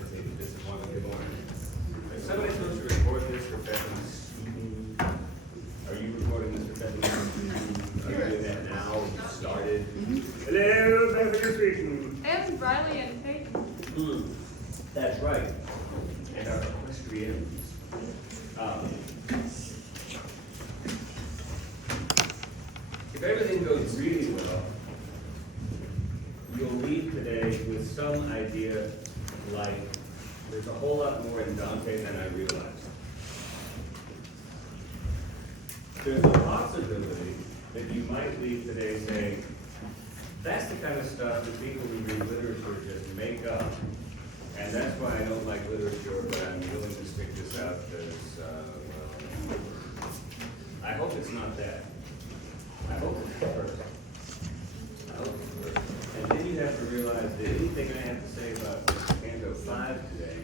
meditated this morning. Good morning. Is somebody supposed to record this for Bethany Stevens? Are you recording this for Bethany Stevens? Are you doing that now? You started? Hello, Bethany Stevens. And Riley and Peyton. That's right. And our equestrians. If everything goes really well, you'll leave today with some idea like there's a whole lot more in Dante than I realized. There's a possibility that you might leave today saying, that's the kind of stuff that people who read literature just make up. And that's why I don't like literature, but I'm willing to stick this out because, well, I hope it's not that. I hope it's the first. I hope it's the first. And then you have to realize that anything I have to say about Canto 5 today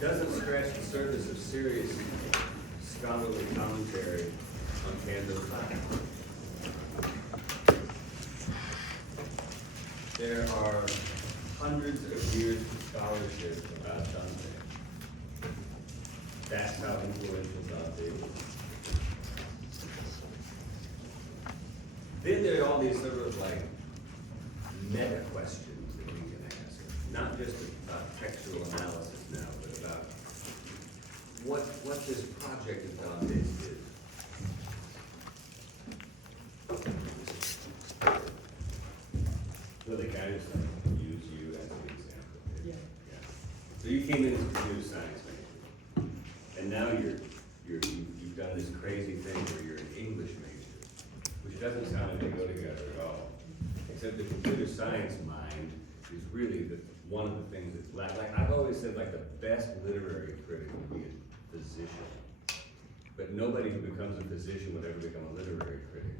doesn't scratch the surface of serious scholarly commentary on Canto 5. There are hundreds of years of scholarship about Dante. That's how influential Dante is. Then there are all these sort of like meta questions that we can ask. Not just about textual analysis now, but about what this project of Dante's is. So they kind of use you as an example. Yeah. So you came into computer science major, and now you've done this crazy thing where you're an English major, which doesn't sound like they go together at all. Except the computer science mind is really one of the things that's like I've always said, like the best literary critic would be a physician, but nobody who becomes a physician would ever become a literary critic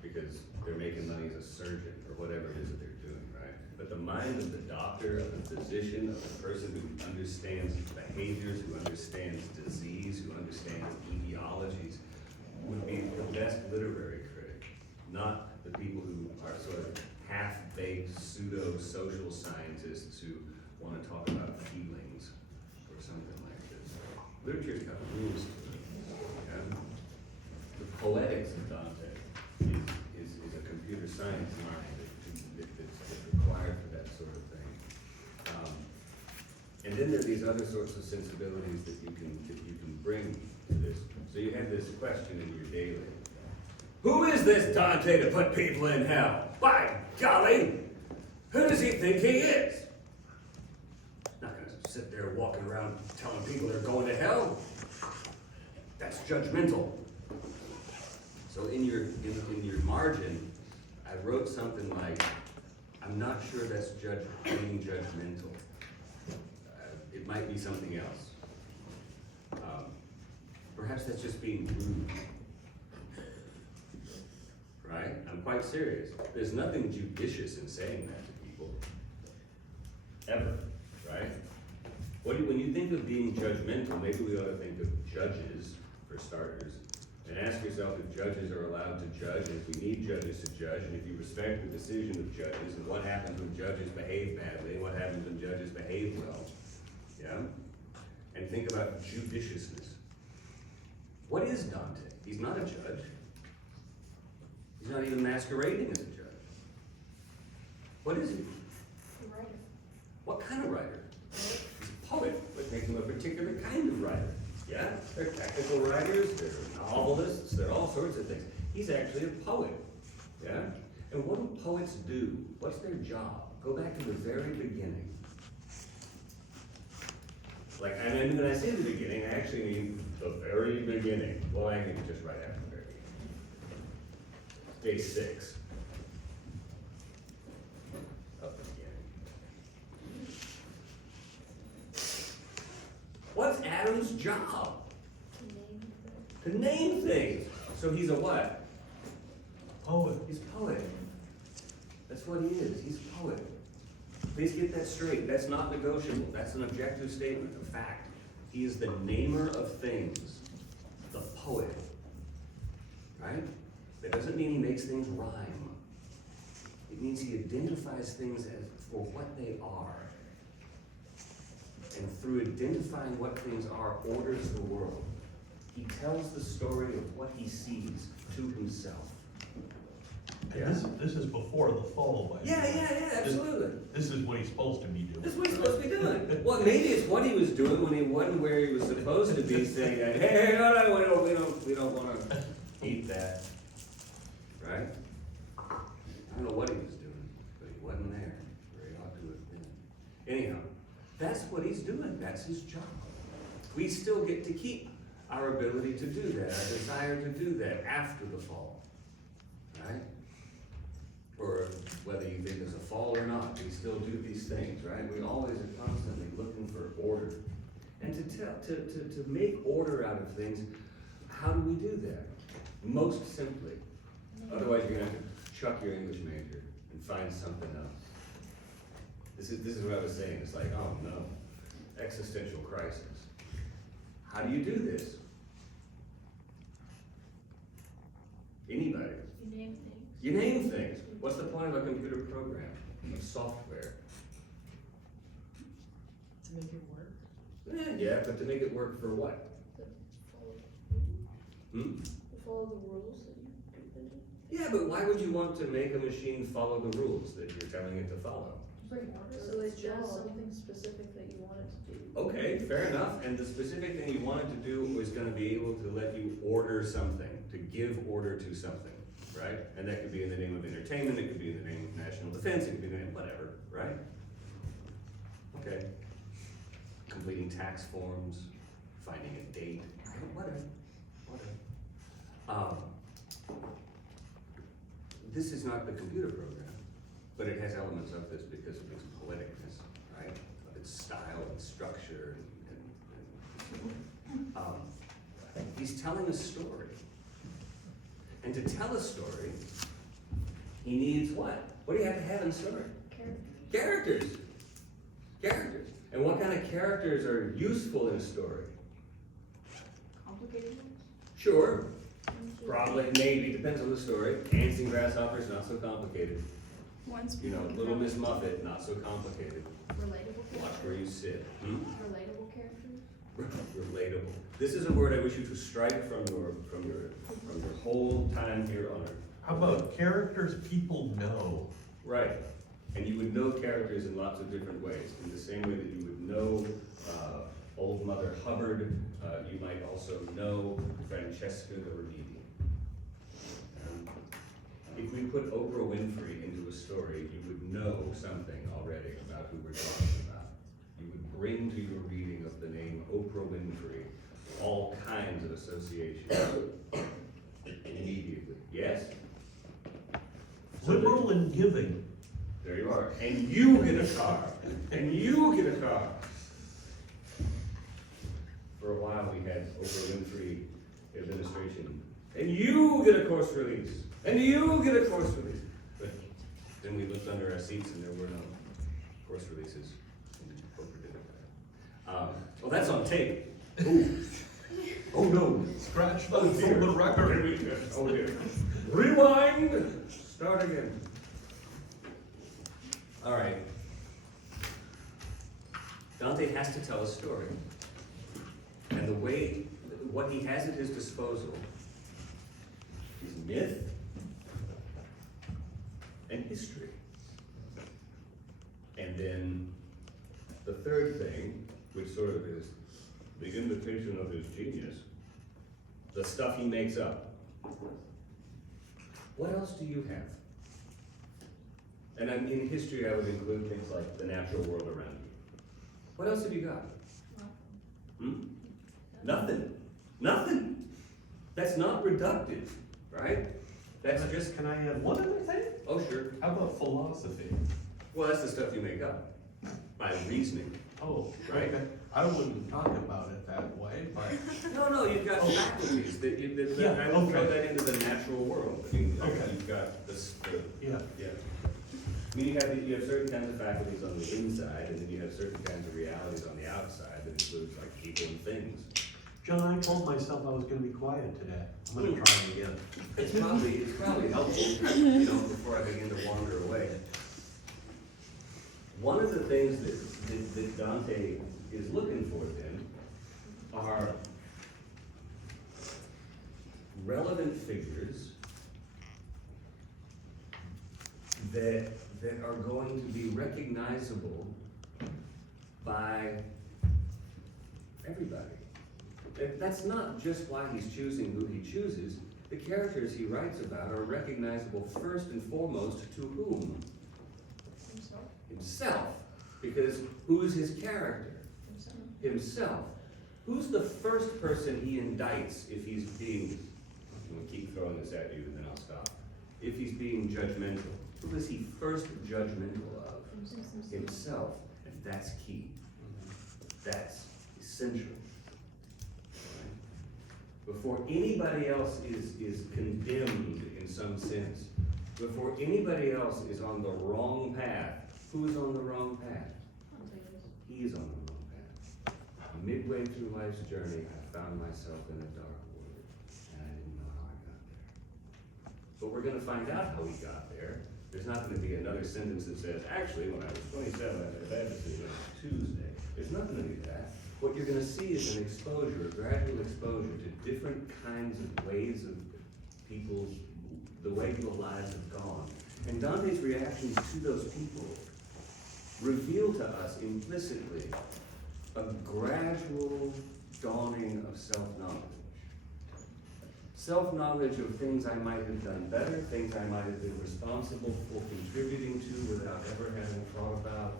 because they're making money as a surgeon or whatever it is that they're doing, right? But the mind of the doctor, of the physician, of the person who understands behaviors, who understands disease, who understands etiologies, would be the best literary critic, not the people who are sort of half-baked pseudo-social scientists who want to talk about feelings or something like this. Literature's got rules to it. Yeah? The poetics of Dante is a computer science mind that's required for that sort of thing. And then there are these other sorts of sensibilities that you can bring to this. So you have this question in your daily. Who is this Dante to put people in hell? By golly, who does he think he is? Not going to sit there walking around telling people they're going to hell. That's judgmental. So in your margin, I wrote something like, I'm not sure that's being judgmental. It might be something else. Perhaps that's just being rude. Right? I'm quite serious. There's nothing judicious in saying that to people. Ever. Right? When you think of being judgmental, maybe we ought to think of judges, for starters, and ask yourself if judges are allowed to judge, and if we need judges to judge, and if you respect the decision of judges, and what happens when judges behave badly, and what happens when judges behave well. Yeah? And think about judiciousness. What is Dante? He's not a judge. He's not even masquerading as a judge. What is he? A writer. What kind of writer? He's a poet, but makes him a particular kind of writer. Yeah? They're technical writers, they're novelists, they're all sorts of things. He's actually a poet. Yeah? And what do poets do? What's their job? Go back to the very beginning. Like, and when I say the beginning, I actually mean the very beginning. Well, I think just right after the very beginning. Day 6 of the beginning. What's Adam's job? To name things. So he's a what? Poet. He's a poet. That's what he is. He's a poet. Please get that straight. That's not negotiable. That's an objective statement, a fact. He is the namer of things, the poet. Right? That doesn't mean he makes things rhyme. He means he identifies things as for what they are. And through identifying what things are, orders the world. He tells the story of what he sees to himself. And this is before the fall, by the way. Yeah, absolutely. This is what he's supposed to be doing. That's what he's supposed to be doing. Well, maybe it's what he was doing when he wasn't where he was supposed to be, saying, hey, no, we don't want to eat that. Right? I don't know what he was doing, but he wasn't there where he ought to have been. Anyhow, that's what he's doing. That's his job. We still get to keep our ability to do that, our desire to do that after the fall. Right? Or whether you think there's a fall or not, we still do these things, right? We always are constantly looking for order. And to make order out of things, how do we do that? Most simply. Otherwise you're gonna have to chuck your English major and find something else. This is what I was saying. It's like, oh no, existential crisis. How do you do this? Anybody? You name things. You name things. What's the point of a computer program, of software? To make it work. Yeah, but to make it work for what? Follow the rules that you've given it. Yeah, but why would you want to make a machine follow the rules that you're telling it to follow? So it does something specific that you want it to do. Okay, fair enough, and the specific thing you wanted to do was gonna be able to let you order something, to give order to something, right? And that could be in the name of entertainment, it could be in the name of national defense, it could be in the name of whatever, right? Okay. Completing tax forms, finding a date, whatever. This is not the computer program, but it has elements of this because of its poeticness, right? Of its style and structure he's telling a story. And to tell a story, he needs what? What do you have to have in a story? Characters. Characters. And what kind of characters are useful in a story? Complicated ones? Sure. Probably, maybe, depends on the story. Ants and grasshoppers, not so complicated. Ones. You know, Little Miss Muffet, not so complicated. Relatable Watch where you characters? sit. Relatable characters? Relatable. This is a word I wish you to strike from your whole time here on earth. How about characters people know? Right. And you would know characters in lots of different ways. In the same way that you would know Old Mother Hubbard, you might also know Francesca the Ravidi. If we put Oprah Winfrey into a story, you would know something already about who we're talking about. You would bring to your reading of the name Oprah Winfrey all kinds of associations immediately. Yes? Liberal and giving. There you are. And you get a car. And you get a car. For a while we had Oprah Winfrey administration. And you get a course release. And you get a course release. But then we looked under our seats and there were no course releases. And Oprah did it. Well, that's on tape. Ooh. Oh no. Scratch that Oh dear. from the record. Here we go. Oh dear. Rewind. Start again. All right. Dante has to tell a story. And the way, what he has at his disposal is myth and history. And then the third thing, which sort of is the invitation of his genius, the stuff he makes up. What else do you have? And in history, I would include things like the natural world around you. What else have you got? Nothing. Nothing. That's not reductive, right? That's just. Can I add one other thing? Oh, sure. How about philosophy? Well, that's the stuff you make up by reasoning. Oh, Right. okay. I wouldn't talk about it that way, but No, you've got faculties that Yeah, I would throw okay. that into the natural world. I mean, Okay. you've got this. yeah. I mean, you have certain kinds of faculties on the inside, and then you have certain kinds of realities on the outside that includes like people and things. John, I told myself I was gonna be quiet today. I'm gonna try it again. It's probably helpful, you know, before I begin to wander away. of the things that Dante is looking for then are relevant figures that are going to be recognizable by everybody. That's not just why he's choosing who he chooses. The characters he writes about are recognizable first and foremost to whom? Himself. Himself. Because who's his character? Himself. Who's the first person he indicts if he's being, I'm going to keep throwing this at you and then I'll stop. If he's being judgmental, who is he first judgmental of? Himself. And that's key. That's essential. Before anybody else is condemned in some sense, before anybody else is on the wrong path, who's on the wrong path? He's on the wrong path. Midway through life's journey, I found myself in a dark world, and I didn't know how I got there. But we're going to find out how he got there. There's not going to be another sentence that says, actually, when I was 27, I made a bad decision on Tuesday. There's nothing to do that. What you're going to see is an exposure, a gradual exposure to different kinds of ways of the way people's lives have gone. And Dante's reactions to those people reveal to us implicitly a gradual dawning of self-knowledge. Self-knowledge of things I might have done better, things I might have been responsible for contributing to without ever having thought about,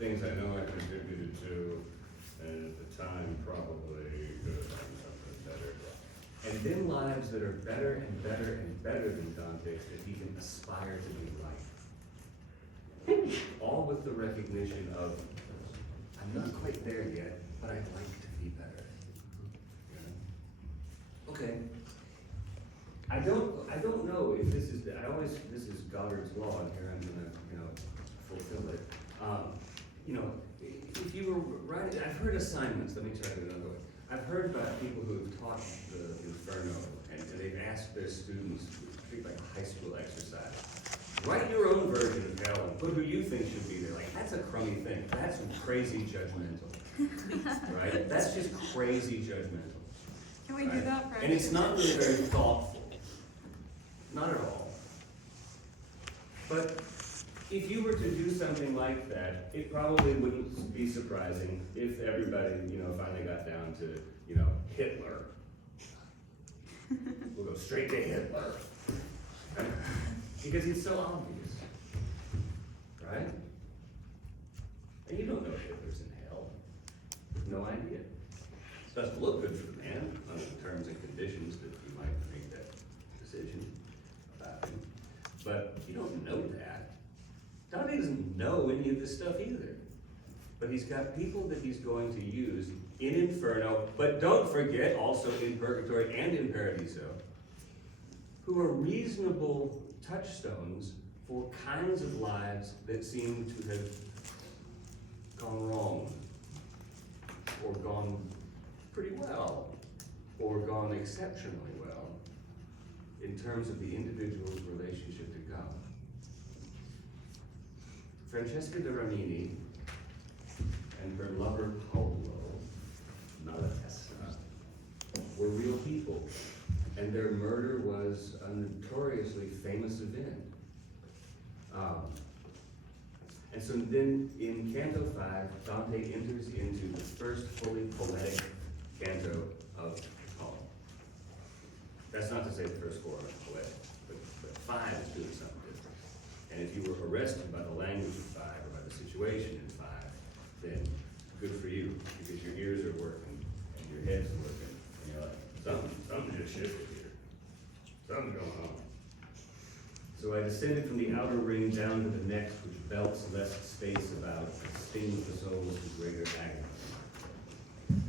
things I know I contributed to, and at the time probably could have done something better. And then lives that are better and better and better than Dante's that he can aspire to be like. All with the recognition of, I'm not quite there yet, but I'd like to be better. Okay. I don't know if this is, this is Goddard's law, and here I'm gonna, fulfill it. If you were writing, I've heard assignments, let me try it another way. I've heard about people who have taught the Inferno, and they've asked their students, treat like a high school exercise, write your own version of hell and put who you think should be there. Like, that's a crummy thing. That's crazy judgmental, right? That's just crazy judgmental. Can we do that for? And it's not really very thoughtful. Not at all. But if you were to do something like that, it probably wouldn't be surprising if everybody, finally got down to, Hitler. We'll go straight to Hitler. Because he's so obvious. Right? And you don't know if Hitler's in hell. No idea. It doesn't look good for the man under the terms and conditions that you might make that decision about him. But you don't know that. Dante doesn't know any of this stuff either. But he's got people that he's going to use in Inferno, but don't forget also in Purgatory and in Paradiso, who are reasonable touchstones for kinds of lives that seem to have gone wrong, or gone pretty well, or gone exceptionally well, in terms of the individual's relationship to God. Francesca de Rimini and her lover Paolo Malatesta were real people, and their murder was a notoriously famous event. And so then in Canto 5, Dante enters into the first fully poetic canto of the poem. That's not to say the first four are poetic, but 5 is doing something different. And if you were arrested by the language of 5 or by the situation in 5, then good for you, because your ears are working and your head's working, and you're like, something just shifted here. Something's going on. So I descended from the outer ring down to the next, which belts less space about, and stings the souls to greater agony.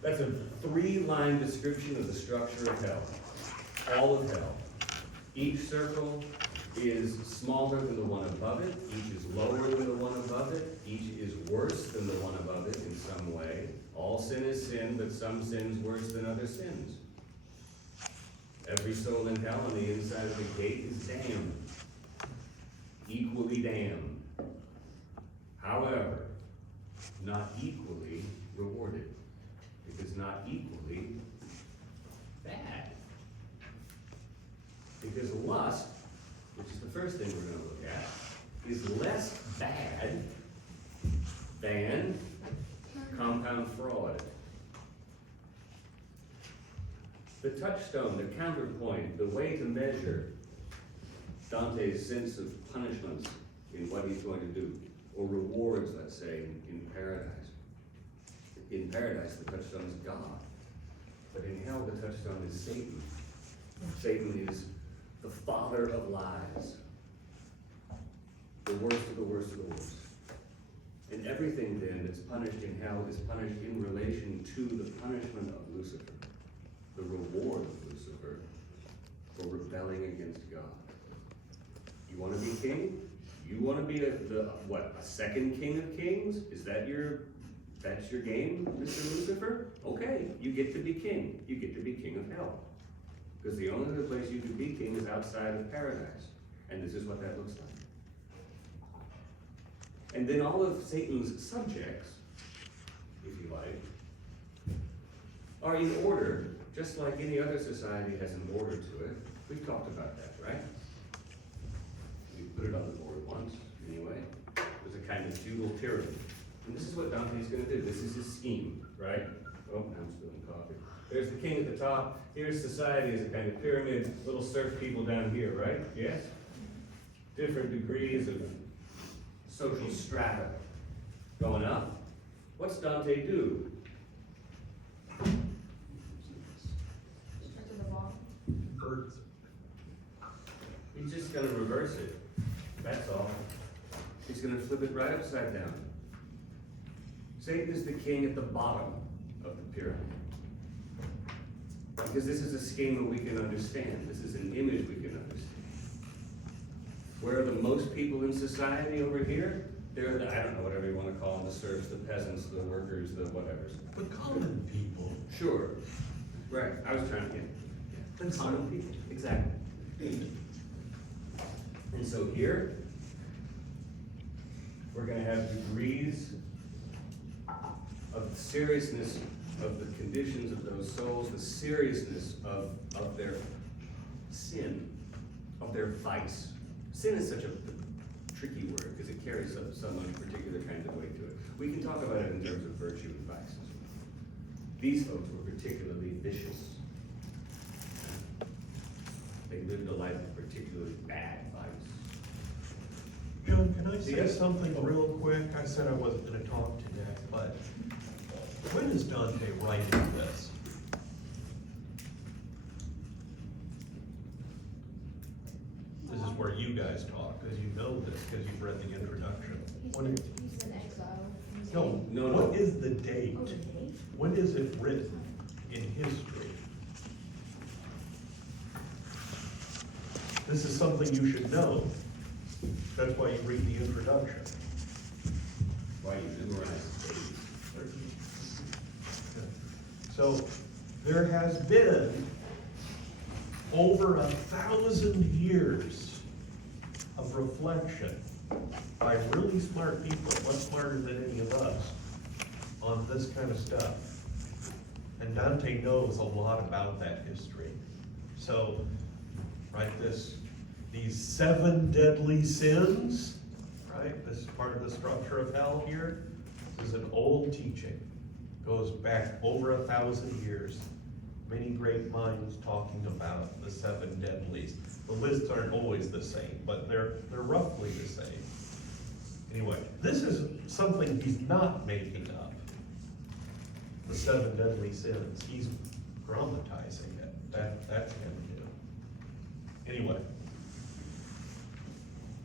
That's a 3-line description of the structure of hell. All of hell. Each circle is smaller than the one above it, each is lower than the one above it, each is worse than the one above it in some way. All sin is sin, but some sins worse than other sins. Every soul in hell on the inside of the gate is damned. Equally damned. first thing we're gonna look at, is less bad than compound fraud. The touchstone, the counterpoint, the way to measure Dante's sense of punishments in what he's going to do, or rewards, let's say, in paradise. In paradise, the touchstone is God, but in hell, the touchstone is Satan. Satan is the father of lies, the worst of the worst of the worst. And everything then that's punished in hell is punished in relation to the punishment of Lucifer, the reward of Lucifer for rebelling against God. You want to be king? You want to be a second king of kings? Is that that's your game, Mr. Lucifer? Okay, you get to be king. You get to be king of hell. Because the only other place you can be king is outside of paradise. And this is what that looks like. And then all of Satan's subjects, if you like, are in order, just like any other society has an order to it. We've talked about that, right? We put it on the board once, anyway. There's a kind of feudal pyramid. And this is what Dante's going to do. This is his scheme, right? Oh, I'm spilling coffee. There's the king at the top. Here's society as a kind of pyramid. Little serf people down here, right? Yes? Different degrees of social strata going up. What's Dante do? Start to the bottom. Birds. He's just going to reverse it. That's all. He's going to flip it right upside down. Satan is the king at the bottom of the pyramid. Because this is a schema we can understand. This is an image we can understand. Where are the most people in society over here? They're the, I don't know, whatever you want to call them, the serfs, the peasants, the workers, the whatevers. The common people. Sure. Right. I was trying to get the common people. Exactly. And so here, we're going to have degrees of the seriousness of the conditions of those souls, the seriousness of their sin, of their vice. Sin is such a tricky word because it carries some particular kind of weight to it. We can talk about it in terms of virtue and vice as well. These folks were particularly vicious. They lived a life of particularly bad vice. John, can I say Yes? something real quick? I said I wasn't gonna talk today, but when is Dante writing this? This is where you guys talk, because you know this, because you've read the introduction. When- He's in exile. No, No. what is the date? Oh, the date? When is it written in history? This is something you should know. That's why you read the introduction. Why you memorize the dates. So, there has been over 1,000 years of reflection by really smart people, much smarter than any of us, on this kind of stuff. And Dante knows a lot about that history. So, right, these 7 deadly sins, right? This is part of the structure of hell here. This is an old teaching. Goes back over 1,000 years. Many great minds talking about the 7 deadlies. The lists aren't always the same, but they're roughly the same. Anyway, this is something he's not making up. The 7 deadly sins. He's dramatizing it. That's him too. Anyway.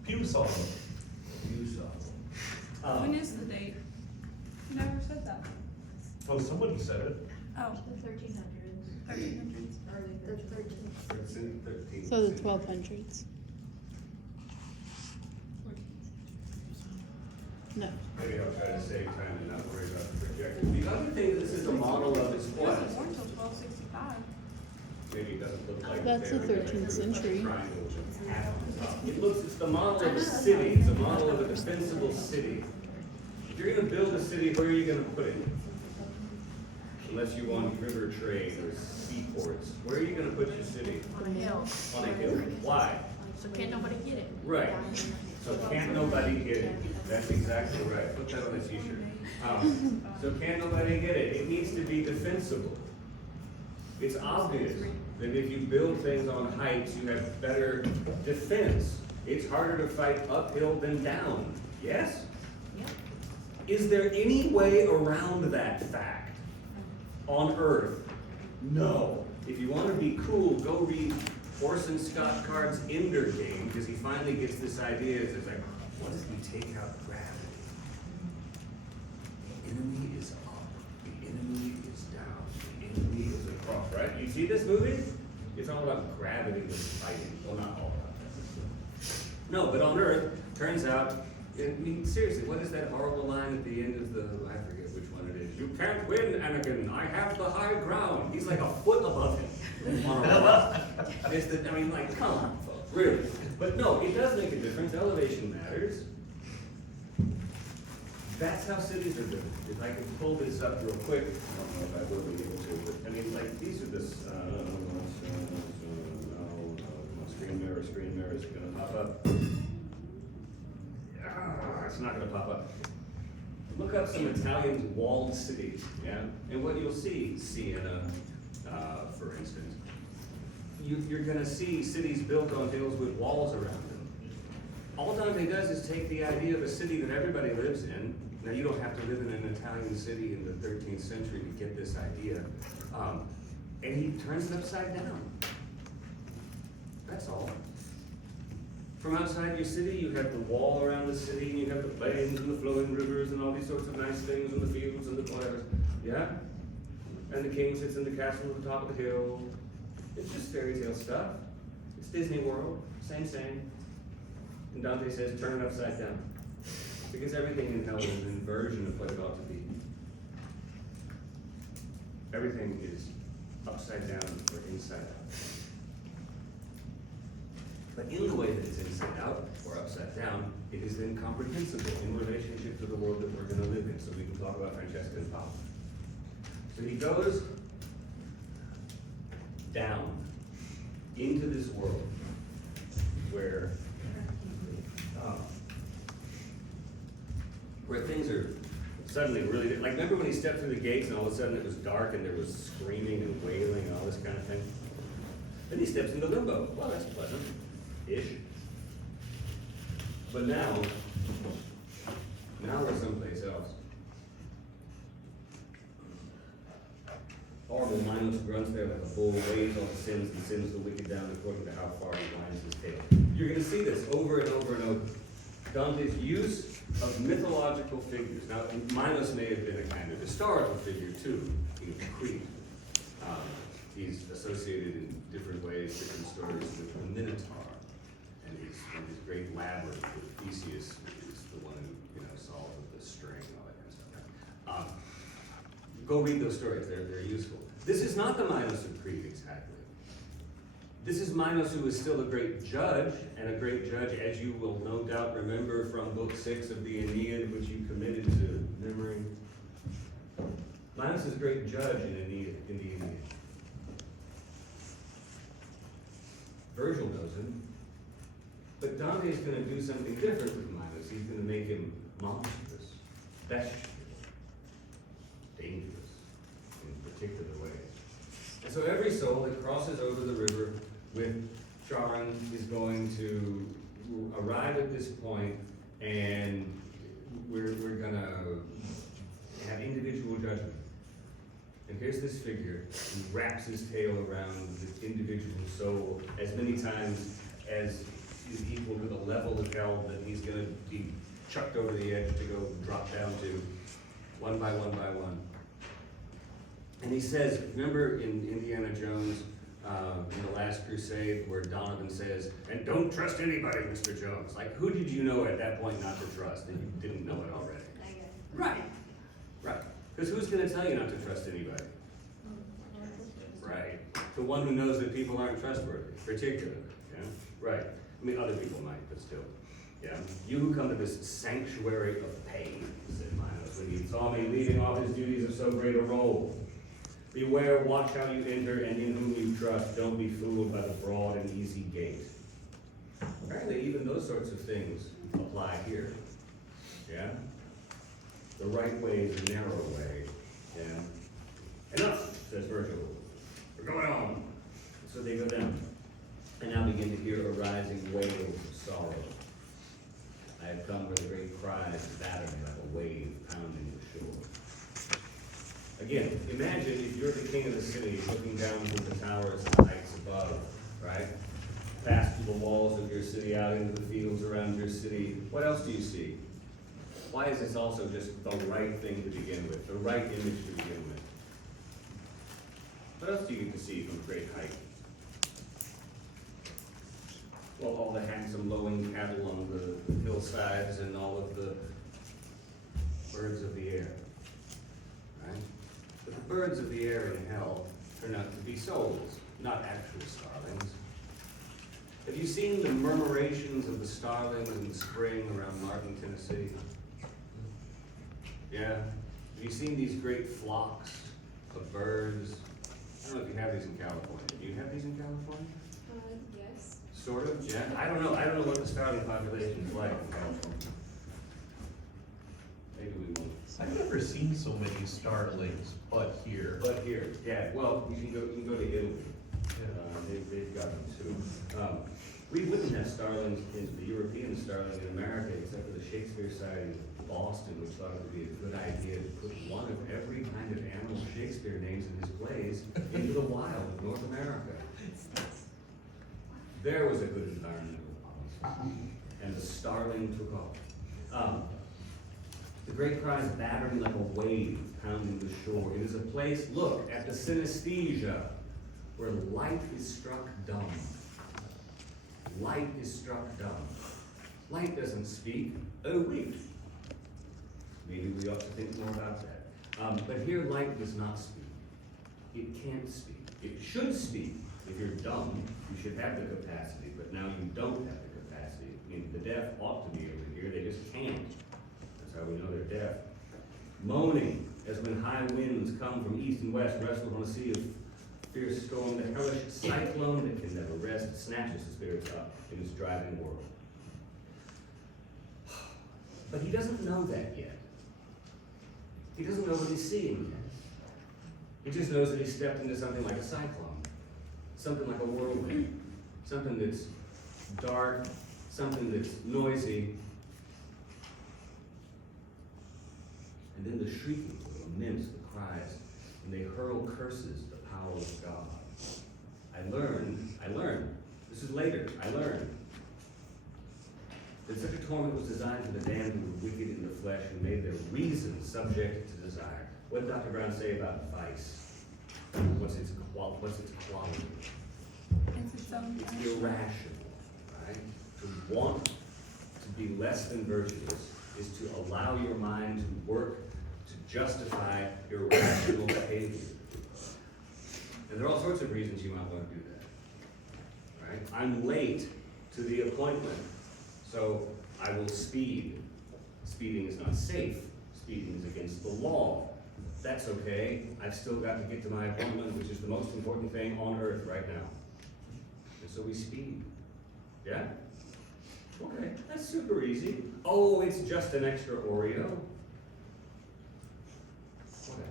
Pew Psalm. You saw. When is the date? You never said that. Oh, somebody said it. Oh, The 1300s. 1300s. Early The 1300s. 13. So the 1200s? No. Maybe I'll try to save time and not worry about the projector. The other thing this is a model of is It what? wasn't born until 1265. Maybe it doesn't look like. That's the there, 13th there's a century. triangle with a hat on top. It looks, it's the model of a city, it's a model of a defensible city. If you're gonna build a city, where are you gonna put it? Unless you want river trade or seaports, where are you gonna put your city? On a hill. On a hill. Why? So can't nobody get it? Right. So can't nobody get it? That's exactly right. Put that on a t-shirt. So can't nobody get it? It needs to be defensible. It's obvious that if you build things on heights, you have better defense. It's harder to fight uphill than down. Yes? Yep. Is there any way around that fact on Earth? No. If you want to be cool, go read Orson Scott Card's Ender Game, because he finally gets this idea. It's like, what if you take out gravity? The enemy is up, the enemy is down, the enemy is across, right? You see this movie? It's all about gravity and fighting. Well, not all about that. No, but on Earth, turns out, I mean, seriously, what is that horrible line at the end of the, I forget which one it is. You can't win, Anakin, I have the high ground. He's like a foot above him on a rock. It's the, I mean, like, come on, folks, really. But no, it does make a difference. Elevation matters. That's how cities are built. If I can pull this up real quick, I don't know if I will be able to, but I mean, like, these are the, screen mirror, is it gonna pop up? It's not gonna pop up. Look up some Italian walled cities, yeah? And what you'll see, Siena, for instance, you're gonna see cities built on hills with walls around them. All Dante does is take the idea of a city that everybody lives in. Now, you don't have to live in an Italian city in the 13th century to get this idea. And he turns it upside down. That's all. From outside your city, you have the wall around the city, and you have the plains and the flowing rivers and all these sorts of nice things, and the fields and the whatever. Yeah? And the king sits in the castle at the top of the hill. It's just fairy tale stuff. It's Disney World, same. And Dante says, turn it upside down. Because everything in hell is an inversion of what it ought to be. Everything is upside down or inside out. But in the way that it's inside out or upside down, it is then comprehensible in relationship to the world that we're going to live in. So we can talk about Francesca and Papa. So he goes down into this world where things are suddenly really, like, remember when he stepped through the gates and all of a sudden it was dark and there was screaming and wailing and all this kind of thing? Then he steps into limbo. Well, that's pleasant-ish. But now we're someplace else. Horrible mindless grunts there like a bull weighs on the sins and sends the wicked down according to how far he winds his tail. You're going to see this over and over and over. Dante's use of mythological figures. Now, Minos may have been a kind of historical figure too, in Crete. He's associated in different ways, different stories with the Minotaur, and his great labyrinth with Theseus, who is the one who solved with the string and all that kind of stuff. Go read those stories; they're useful. This is not the Minos of Crete exactly. This is Minos, who is still a great judge, and a great judge, as you will no doubt remember from Book 6 of the Aeneid, which you committed to memory. Minos is a great judge in the Aeneid. Virgil knows him, but Dante is going to do something different with Minos. He's going to make him monstrous, bestial, dangerous in particular ways. And so every soul that crosses over the river with Charon is going to arrive at this point, and we're going to have individual judgment. And here's this figure who wraps his tail around this individual soul as many times as is equal to the level of hell that he's going to be chucked over the edge to go drop down to, one by one by one. And he says, remember in Indiana Jones, in The Last Crusade, where Donovan says, and don't trust anybody, Mr. Jones. Like, who did you know at that point not to trust, and you didn't know it already? Right. Because who's going to tell you not to trust anybody? Right. The one who knows that people aren't trustworthy, particularly. Yeah? Right. I mean, other people might, but still. Yeah. You who come to this sanctuary of pain, said Minos, when he saw me leaving off his duties of so great a role. Beware, watch how you enter, and in whom you trust. Don't be fooled by the broad and easy gate. Apparently even those sorts of things apply here, yeah? The right way is a narrow way, yeah? Enough, says Virgil, we're going on. So they go down, and now begin to hear a rising wail of sorrow. I have come where the great cries batter me like a wave pounding the shore. Again, imagine if you're the king of the city looking down from the towers and the heights above, right? Past through the walls of your city, out into the fields around your city. What else do you see? Why is this also just the right thing to begin with, the right image to begin with? What else do you get to see from great height? Well, all the handsome lowing cattle on the hillsides and all of the birds of the air, right? But the birds of the air in hell turn out to be souls, not actual starlings. Have you seen the murmurations of the starlings in the spring around Martin, Tennessee? Yeah? Have you seen these great flocks of birds? I don't know if you have these in California. Do you have these in California? Yes. Sort of, yeah. I don't know what the starling population is like in California. Maybe we won't. I've never seen so many starlings, but here. But here, yeah. Well, you can go to Italy. They've got them too. We wouldn't have starlings in the European starling in America, except for the Shakespeare Society of Boston, which thought it would be a good idea to put one of every kind of animal Shakespeare names in his plays into the wild of North America. There was a good environmental policy, and the starling took off. The great cries batter me like a wave pounding the shore. It is a place, look, at the synesthesia, where light is struck dumb. Light is struck dumb. Light doesn't speak. Oh, wait. Maybe we ought to think more about that. But here, light does not speak. It can't speak. It should speak. If you're dumb, you should have the capacity, but now you don't have the capacity. I mean, the deaf ought to be able to hear, they just can't. That's how we know they're deaf. Moaning, as when high winds come from east and west, wrestle on a sea of fierce storm, the hellish cyclone that can never rest, snatches the spirits up in its driving whirl. But he doesn't know that yet. He doesn't know what he's seeing yet. He just knows that he stepped into something like a cyclone, something like a whirlwind, something that's dark, something that's noisy. And then the shrieking will immense the cries, and they hurl curses at the power of God. I learned, this is later, I learned that such a torment was designed for the damned who were wicked in the flesh and made their reason subject to desire. What did Dr. Brown say about vice? What's its quality? It's its own It's thing. irrational, right? To want to be less than virtuous is to allow your mind to work to justify irrational behavior. And there are all sorts of reasons you might want to do that, right? I'm late to the appointment, so I will speed. Speeding is not safe. Speeding is against the law. That's okay. I've still got to get to my appointment, which is the most important thing on earth right now. And so we speed. Yeah? Okay, that's super easy. Oh, it's just an extra Oreo. Whatever.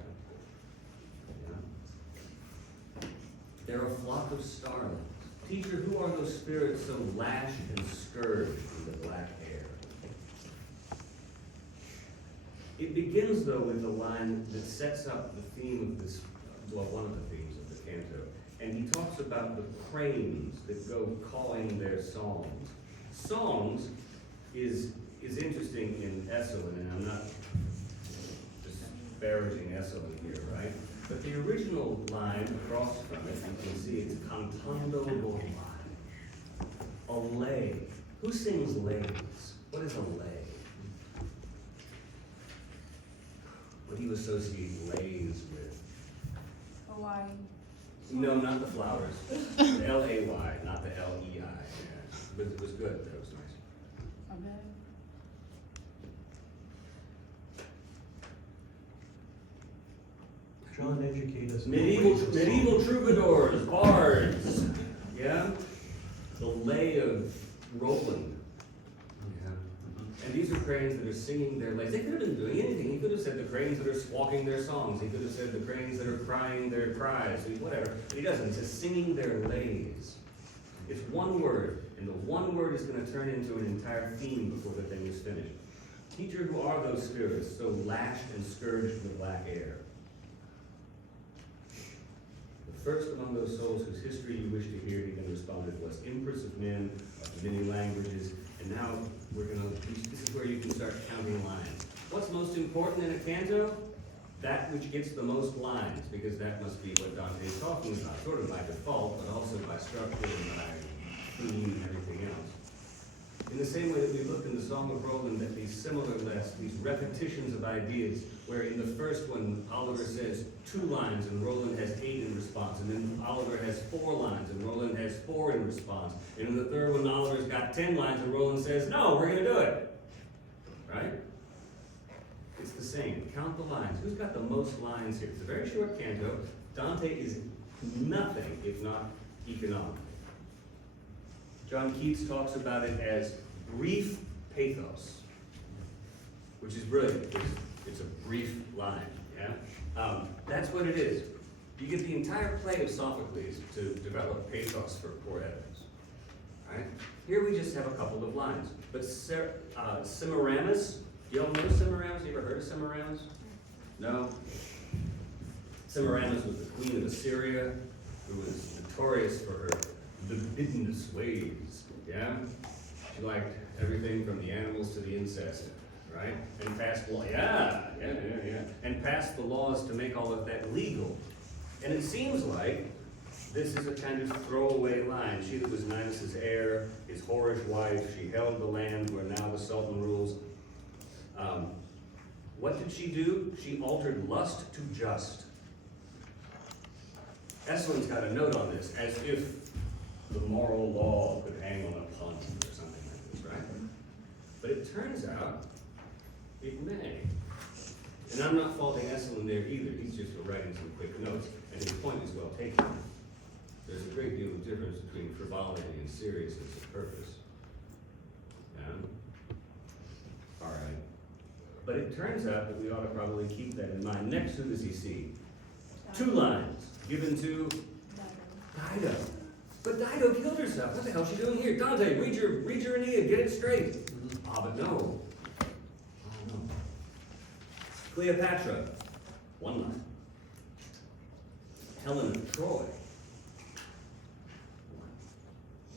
Yeah. They're a flock of starlings. Teacher, who are those spirits so lashed and scourged in the black air? It begins, though, with a line that sets up the theme of this, well, one of the themes of the canto. And he talks about the cranes that go cawing their songs. Songs is interesting in Esalen, and I'm not disparaging Esalen here, right? But the original line across from it, you can see it's cantando vorlai. A lay. Who sings lays? What is a lay? What do you associate lays with? Hawaii. No, not the flowers. The L-A-Y, not the L-E-I. Yeah. But it was good, that was nice. I bet. John, educate us. Medieval troubadours, bards, yeah? The lay of Roland. Yeah. And these are cranes that are singing their lays. They could have been doing anything. He could have said the cranes that are squawking their songs. He could have said the cranes that are crying their cries, whatever. But he doesn't. He says singing their lays. It's one word, and the one word is going to turn into an entire theme before the thing is finished. Teacher, who are those spirits, so lashed and scourged with black air? The first among those souls whose history you wish to hear, he then responded, was empress of men, of many languages, and now this is where you can start counting lines. What's most important in a canto? That which gets the most lines, because that must be what Dante is talking about, sort of by default, but also by structure and by theme and everything else. In the same way that we looked in the Song of Roland at these similar lists, these repetitions of ideas, where in the first one, Oliver says 2 lines and Roland has 8 in response, and then Oliver has 4 lines and Roland has 4 in response, and in the third one, Oliver's got 10 lines and Roland says, no, we're gonna do it, right? It's the same, count the lines. Who's got the most lines here? It's a very short canto. Dante is nothing if not economic. John Keats talks about it as brief pathos, which is brilliant. It's a brief line, yeah? That's what it is. You get the entire play of Sophocles to develop pathos for poor Oedipus, right? Here we just have a couple of lines. But Semiramis, do y'all know Semiramis? You ever heard of Semiramis? No? Semiramis was the queen of Assyria, who was notorious for her libidinous ways, yeah? She liked everything from the animals to the incest, right? And passed law, and passed the laws to make all of that legal. And it seems like this is a kind of throwaway line. She that was Ninus's heir, his whorish wife, she held the land where now the Sultan rules. What did she do? She altered lust to just. Eslin's got a note on this, as if the moral law could hang on a pun or something like this, right? But it turns out it may. And I'm not faulting Esselin there either. He's just writing some quick notes, and his point is well taken. There's a great deal of difference between frivolity and seriousness of purpose. Yeah? All right. But it turns out that we ought to probably keep that in mind. Next, who does he see? 2 lines given to Dido. But Dido killed herself. What the hell is she doing here? Dante, read your Aeneid, get it straight. Ah, but no. Oh, no. Cleopatra, 1 line. Helen of Troy.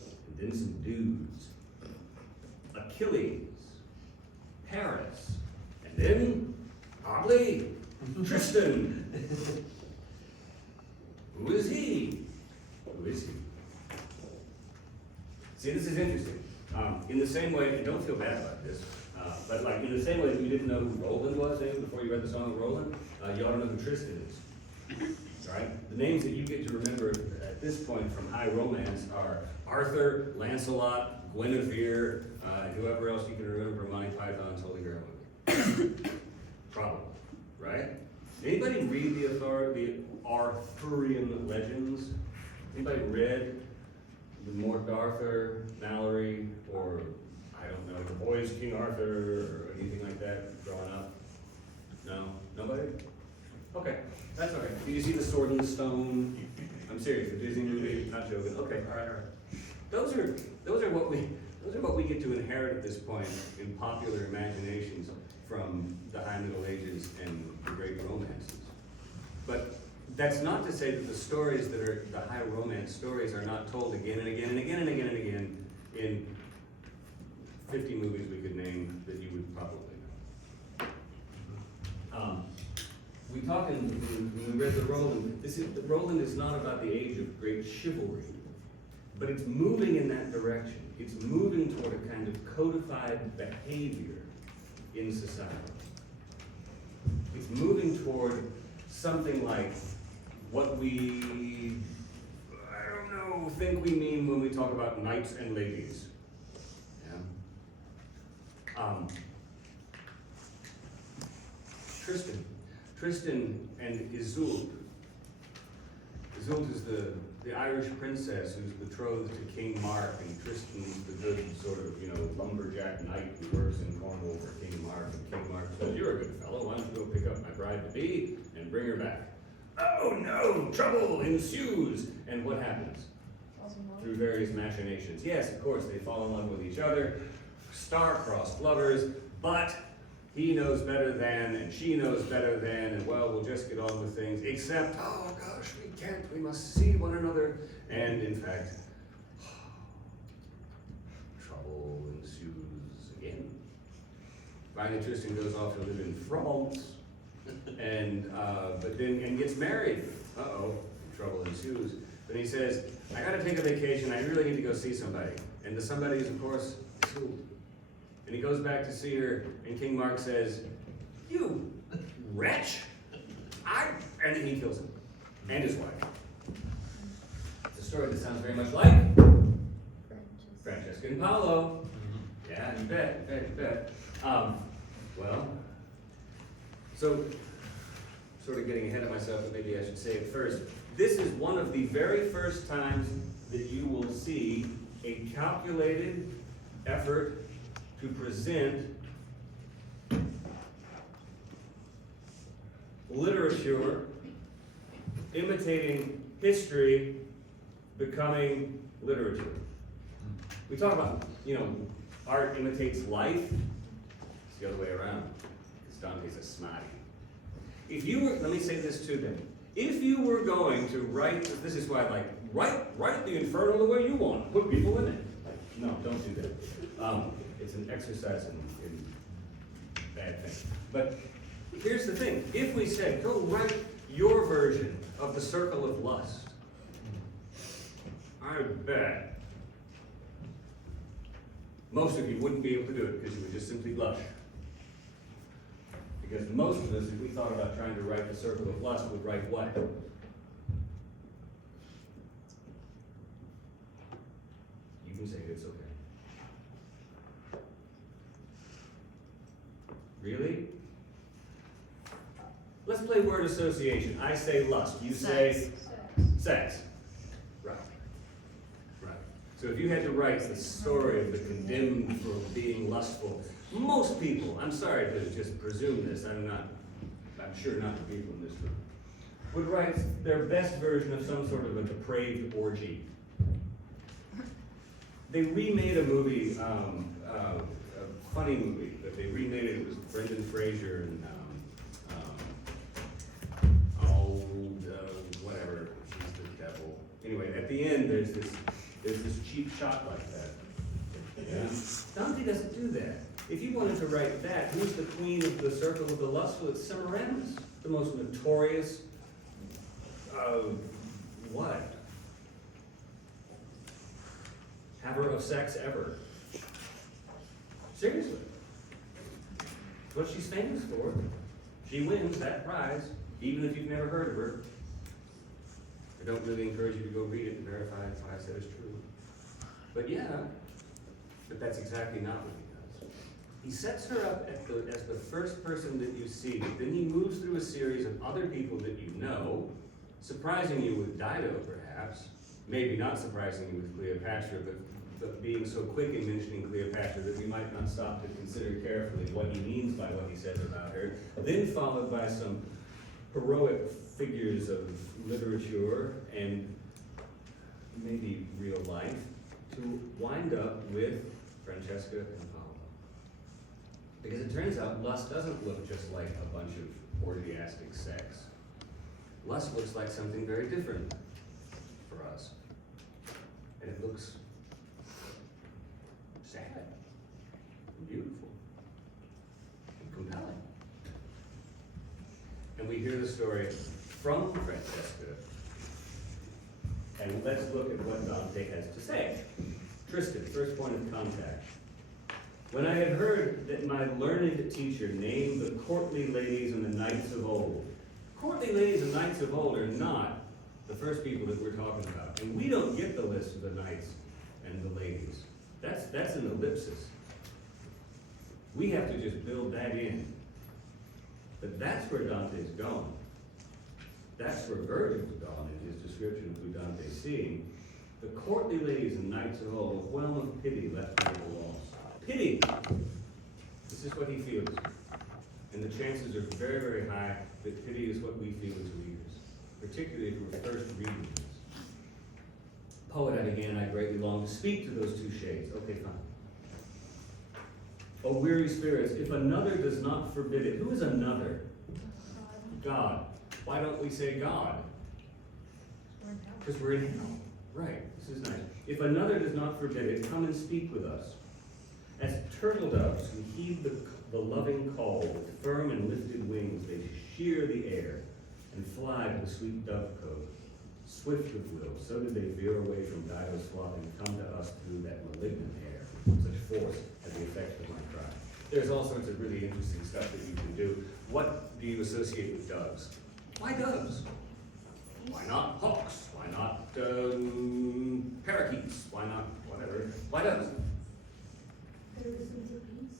And then some dudes. Achilles, Paris, and then Oddly, Tristan. Who is he? Who is he? See, this is interesting. In the same way, and don't feel bad about this, but like in the same way that you didn't know who Roland was before you read the Song of Roland, you ought to know who Tristan is. Right? The names that you get to remember at this point from High Romance are Arthur, Lancelot, Guinevere, and whoever else you can remember from Monty Python's Holy Grail movie. Probably, right? Anybody read the Arthurian legends? Anybody read the Morte Arthur, Mallory, or I don't know, The Boys King Arthur, or anything like that growing up? No? Nobody? Okay, that's okay. Did you see The Sword and the Stone? I'm serious, the Disney movie, not joking. Okay, all right. Those are what we get to inherit at this point in popular imaginations from the High Middle Ages and the Great Romances. But that's not to say that the stories that are the High Romance stories are not told again and again and again and again and again in 50 movies we could name that you would probably know. We talk when we read the Roland. The Roland is not about the age of great chivalry, but it's moving in that direction. It's moving toward a kind of codified behavior in society. It's moving toward something like what we, I don't know, think we mean when we talk about knights and ladies. Yeah? Tristan and Isolde. Isolde's the Irish princess who's betrothed to King Mark, and Tristan's the good sort of, lumberjack knight who works in Cornwall for King Mark. And King Mark says, "You're a good fellow, why don't you go pick up my bride-to-be and bring her back?" Oh no, trouble ensues! And what happens? Through various machinations. Yes, of course, they fall in love with each other, star-crossed lovers, but he knows better than, and she knows better than, and well, we'll just get on with things, except, oh gosh, we can't, we must see one another. And in fact, trouble ensues again. Finally, Tristan goes off to live in France, and gets married. Uh-oh, trouble ensues. But he says, "I gotta take a vacation, I really need to go see somebody." And the somebody is, of course, Isolde. And he goes back to see her, and King Mark says, "You wretch! And then he kills him, and his wife. It's a story that sounds very much like Francesca and Paolo. Yeah, you bet. So, sort of getting ahead of myself, but maybe I should say it first. This is one of the very first times that you will see a calculated effort to present literature imitating history becoming literature. We talk about, art imitates life. It's the other way around. Because Dante's a snotty. Let me say this to them. If you were going to write, this is why I like, write the Inferno the way you want. Put people in it. No, don't do that. It's an exercise in bad things. But here's the thing. If we said, go write your version of the Circle of Lust, I bet most of you wouldn't be able to do it because you would just simply blush. Because most of us, if we thought about trying to write the Circle of Lust, would write what? You can say it's okay. Really? Let's play word association. I say lust. You say sex. Right. So if you had to write the story of the condemned for being lustful, most people, I'm sorry to just presume this, I'm sure not the people in this room, would write their best version of some sort of a depraved orgy. They remade a movie, a funny movie, but they remade it. It was Brendan Fraser and whatever, she's the devil. Anyway, at the end, there's this cheap shot like that. Yeah? Dante doesn't do that. If you wanted to write that, who's the queen of the Circle of the Lustful? It's Semiramis, the most notorious, haver of sex ever. Seriously. What she's famous for. She wins that prize, even if you've never heard of her. I don't really encourage you to go read it and verify if I said it's true. But that's exactly not what he does. He sets her up as the first person that you see, but then he moves through a series of other people that you know, surprising you with Dido perhaps, maybe not surprising you with Cleopatra, but being so quick in mentioning Cleopatra that we might not stop to consider carefully what he means by what he says about her, then followed by some heroic figures of literature and maybe real life, to wind up with Francesca and Paolo. Because it turns out lust doesn't look just like a bunch of orgiastic sex. Lust looks like something very different for us. And it looks sad, and beautiful, and compelling. And we hear the story from Francesca. And let's look at what Dante has to say. Tristan, first point of contact. When I had heard that my learned teacher named the courtly ladies and the knights of old. Courtly ladies and knights of old are not the first people that we're talking about. And we don't get the list of the knights and the ladies. That's an ellipsis. We have to just build that in. But that's where Dante's going. That's where Virgil was gone in his description of who Dante seeing. The courtly ladies and knights of all, a whelm of pity left me the walls. Pity! This is what he feels. And the chances are very, very high that pity is what we feel as readers, particularly if we're first reading this. Poet, I began, I greatly long to speak to those two shades. Okay, fine. O weary spirits, if another does not forbid it, who is another? God. Why don't we say God? Because we're in hell. Right, this is nice. If another does not forbid it, come and speak with us. As turtle doves who heed the loving call, with firm and lifted wings, they shear the air and fly to the sweet dovecot. Swift of will, so did they veer away from Dido's flock and come to us through that malignant air. Such force had the effect of my cry. There's all sorts of really interesting stuff that you can do. What do you associate with doves? Why doves? Why not hawks? Why not parakeets? Why not whatever? Why doves? They're the symbols of peace.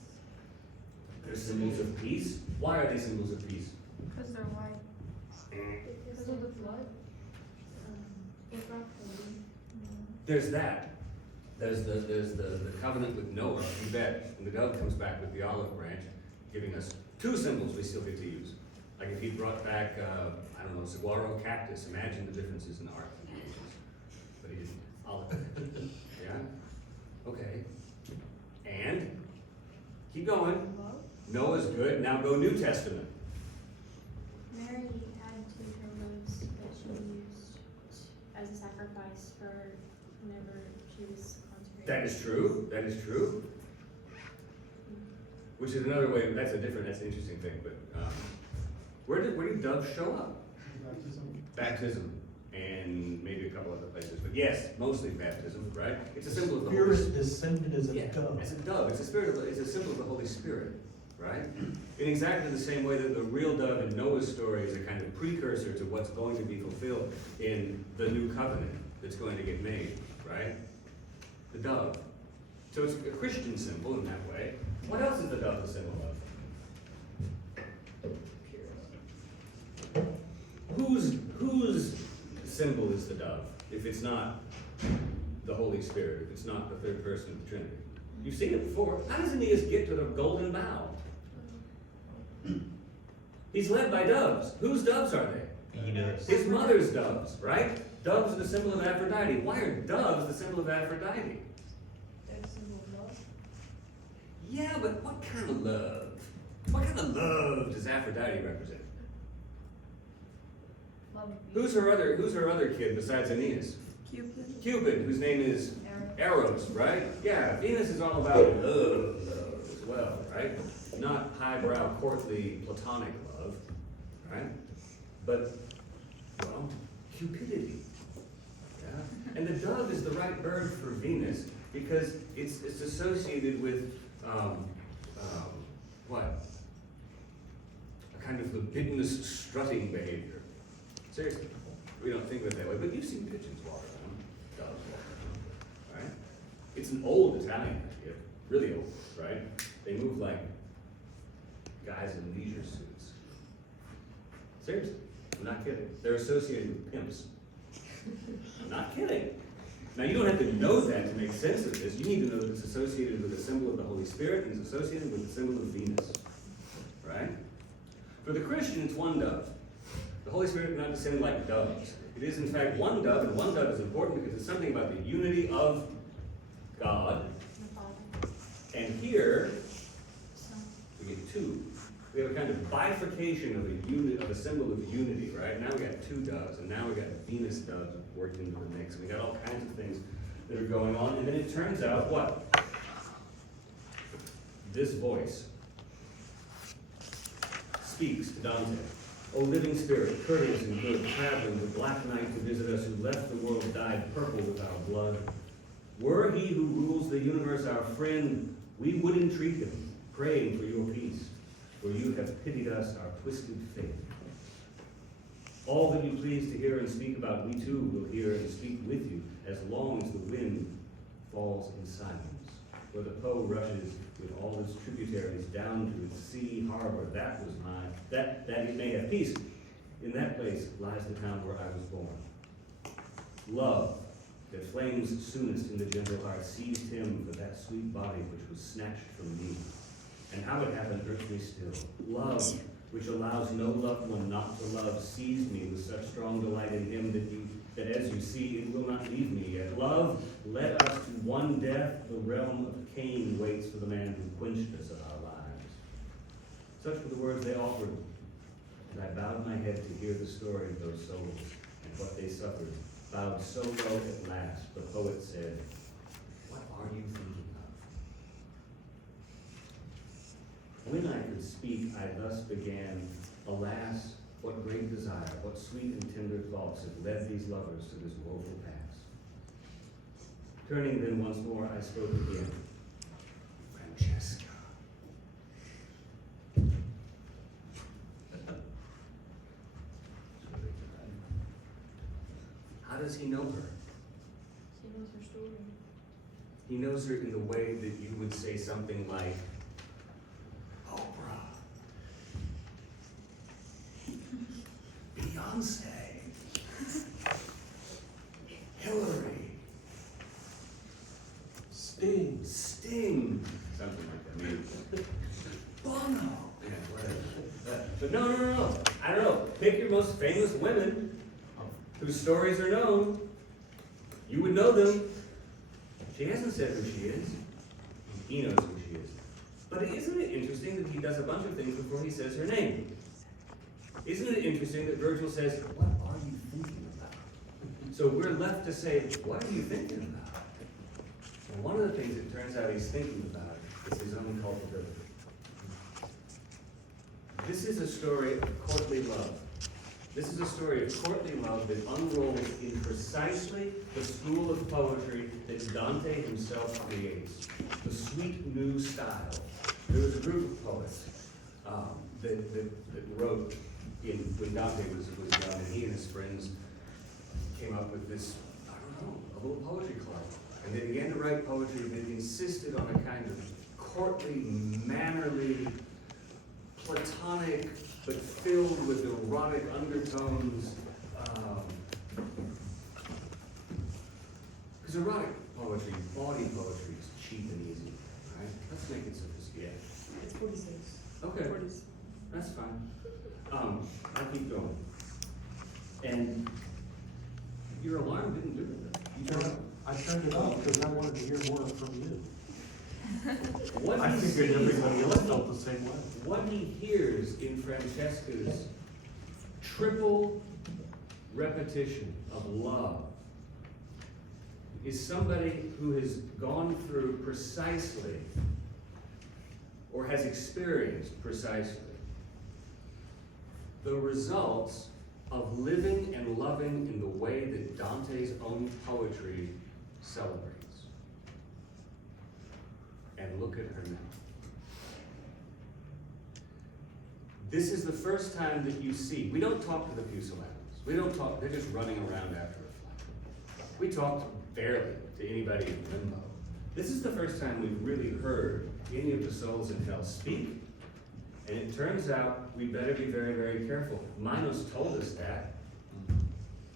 They're symbols of peace. Why are they symbols of peace? Because they're white. Because of the flood. They brought holy. There's that. There's the covenant with Noah. You bet. And the dove comes back with the olive branch, giving us two symbols we still get to use. Like if he brought back, I don't know, saguaro cactus. Imagine the differences in art from the ages. But he didn't. Olive. Yeah? Okay. And keep going. Noah's good. Now go New Testament. Mary had two pillows that she used as a sacrifice for whenever she was consecrated. That is true. That is true. Which is another way. That's an interesting thing. But where did doves show up? Baptism, and maybe a couple other places. But yes, mostly baptism. Right? It's a symbol of the Holy Spirit descended as a dove. As a dove. It's a spirit. It's a symbol of the Holy Spirit. Right? In exactly the same way that the real dove in Noah's story is a kind of precursor to what's going to be fulfilled in the new covenant that's going to get made, right? The dove. So it's a Christian symbol in that way. What else is the dove a symbol of? Whose symbol is the dove, if it's not the Holy Spirit, if it's not the third person of the Trinity? You've seen it before. How does Aeneas get to the golden bough? He's led by doves. Whose doves are they? Venus. His mother's doves, right? Doves are the symbol of Aphrodite. Why are doves the symbol of Aphrodite? They're the symbol of love. Yeah, but what kind of love? What kind of love does Aphrodite represent? Love. Who's her other kid besides Aeneas? Cupid. Cupid, whose name is Eros, right? Yeah, Venus is all about love as well, right? Not highbrow, courtly, platonic love, right? But, well, cupidity. Yeah? And the dove is the right bird for Venus because it's associated with, what? A kind of libidinous strutting behavior. Seriously, we don't think of it that way, but you've seen pigeons walk around, doves walk around, right? It's an old Italian idea, really old, right? They move like guys in leisure suits. Seriously, I'm not kidding. They're associated with pimps. I'm not kidding. Now you don't have to know that to make sense of this. You need to know that it's associated with the symbol of the Holy Spirit and it's associated with the symbol of Venus, right? For the Christian, it's one dove. The Holy Spirit cannot descend like doves. It is in fact one dove, and one dove is important because it's something about the unity of God. And here, we get two. We have a kind of bifurcation of a symbol of unity, right? Now we got two doves, and now we got Venus doves working into the mix. We got all kinds of things that are going on, and then it turns out what? This voice speaks to Dante. O living spirit, courteous and good, traveling the black night to visit us, who left the world dyed purple with our blood. Were he who rules the universe our friend, we would entreat him, praying for your peace, for you have pitied us, our twisted faith. All that you please to hear and speak about, we too will hear and speak with you, as long as the wind falls in silence, where the Po rushes with all its tributaries down to its sea harbor. That was that it may have peace. In that place lies the town where I was born. Love, that flames soonest in the gentle heart, seized him for that sweet body which was snatched from me. And how it happened hurts me still. Love, which allows no loved one not to love, seized me with such strong delight in him that as you see, it will not leave me yet. Love led us to one death. The realm of Cain waits for the man who quenched us of our lives. Such were the words they offered, and I bowed my head to hear the story of those souls and what they suffered. Bowed so low at last, the poet said, "What are you thinking of?" When I could speak, I thus began, "Alas, what great desire, what sweet and tender thoughts have led these lovers to this woeful pass." Turning then once more, I spoke again. "Francesca." How does he know her? She knows her story. He knows her in the way that you would say something like, Oprah, Beyonce, Hillary, Sting. Sting, something like that. Maybe. Bono. Yeah, whatever. But no. I don't know. Pick your most famous women whose stories are known. You would know them. She hasn't said who she is. He knows who she is. But isn't it interesting that he does a bunch of things before he says her name? Isn't it interesting that Virgil says, "What are you thinking about?" So we're left to say, what are you thinking about? And one of the things it turns out he's thinking about is his own culpability. This is a story of courtly love. This is a story of courtly love that unrolls in precisely the school of poetry that Dante himself creates, the sweet new style. There was a group of poets that wrote when Dante was young, and he and his friends came up with this, a little poetry club. And they began to write poetry that insisted on a kind of courtly, mannerly, platonic, but filled with erotic undertones. Because erotic poetry, bawdy poetry is cheap and easy, right? Let's make it sophisticated. It's 46. Okay, 46. that's fine. I'll keep going. And your alarm didn't do it. You turned it off. I turned it off because I wanted to hear more from you. What I he figured sees- everybody else felt the same way. What he hears in Francesca's triple repetition of love is somebody who has gone through precisely, or has experienced precisely, the results of living and loving in the way that Dante's own poetry celebrates. And look at her now. This is the first time that you see, we don't talk to the Pusillanimals. We don't talk, they're just running around after a flag. We talk barely to anybody in limbo. This is the first time we've really heard any of the souls in hell speak. And it turns out we better be very, very careful. Minos told us that.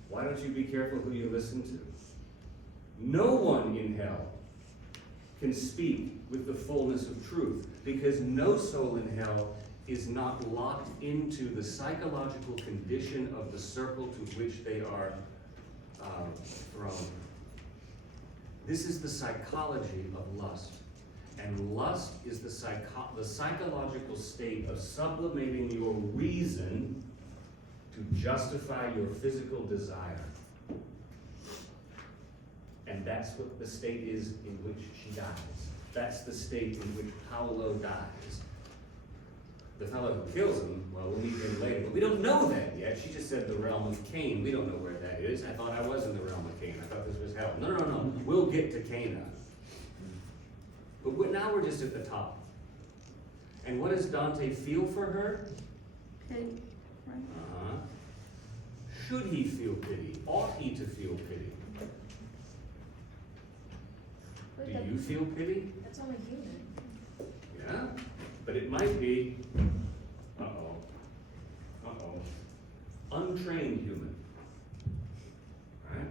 Why don't you be careful who you listen to? No one in hell can speak with the fullness of truth, because no soul in hell is not locked into the psychological condition of the circle to which they are thrown. This is the psychology of lust. And lust is the psychological state of sublimating your reason to justify your physical desire. And that's what the state is in which she dies. That's the state in which Paolo dies. The fellow who kills him, well, we'll meet him later, but we don't know that yet. She just said the realm of Cain. We don't know where that is. I thought I was in the realm of Cain. I thought this was hell. No. We'll get to Cana. But now we're just at the top. And what does Dante feel for her? Pity, right? Uh-huh. Should he feel pity? Ought he to feel pity? Do you feel pity? That's only human. Yeah, but it might be, uh-oh, untrained human. Right?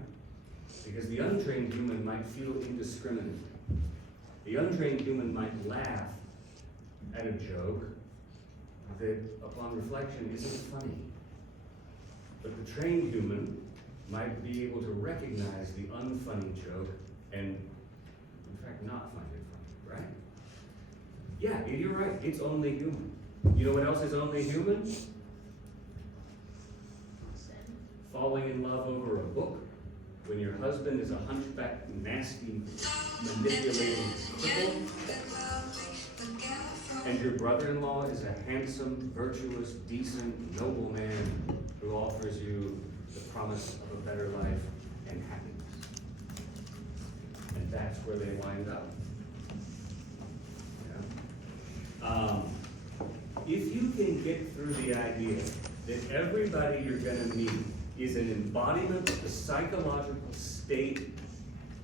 Because the untrained human might feel indiscriminate. The untrained human might laugh at a joke that, upon reflection, isn't funny. But the trained human might be able to recognize the unfunny joke and, in fact, not find it funny, right? Yeah, you're right, it's only human. You know what else is only human? Falling in love over a book when your husband is a hunchback, nasty, manipulating cripple, and your brother-in-law is a handsome, virtuous, decent, noble man who offers you the promise of a better life and happiness. And that's where they wind up. Yeah. If you can get through the idea that everybody you're going to meet is an embodiment of the psychological state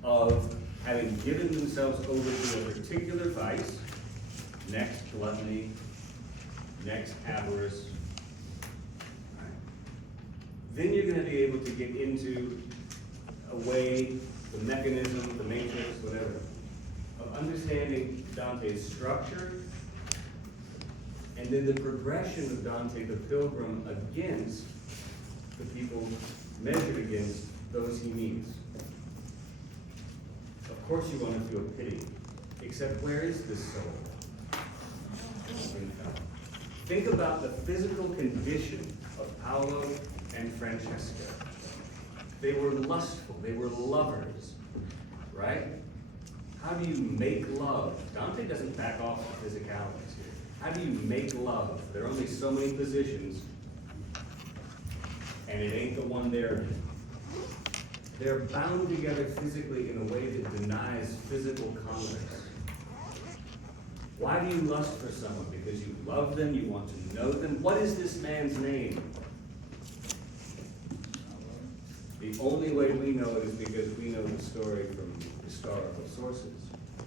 of having given themselves over to a particular vice, next gluttony, next avarice, right? Then you're going to be able to get into a way, the mechanism, the matrix, whatever, of understanding Dante's structure, and then the progression of Dante the Pilgrim against the people measured against those he meets. Of course you want to feel pity, except where is this soul? Think about the physical condition of Paolo and Francesca. They were lustful, they were lovers, right? How do you make love? Dante doesn't back off the physicalities here. How do you make love? There are only so many positions, and it ain't the one they're in. They're bound together physically in a way that denies physical congress. Why do you lust for someone? Because you love them, you want to know them. What is this man's name? The only way we know it is because we know the story from historical sources.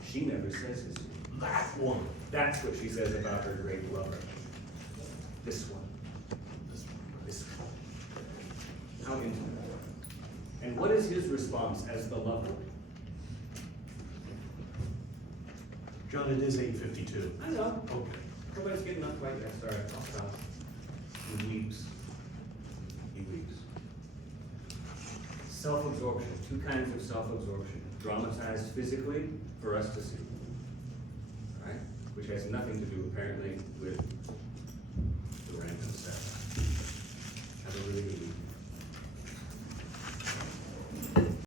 She never says his name. That one. That's what she says about her great lover. This one. This one. How intimate. And what is his response as the lover? John, it is 8:52. I know. Okay. Nobody's getting up quite yet. Sorry, I'll stop. He weeps. He weeps. Self-absorption. Two kinds of self-absorption. Dramatized physically for us to see. Right? Which has nothing to do, apparently, with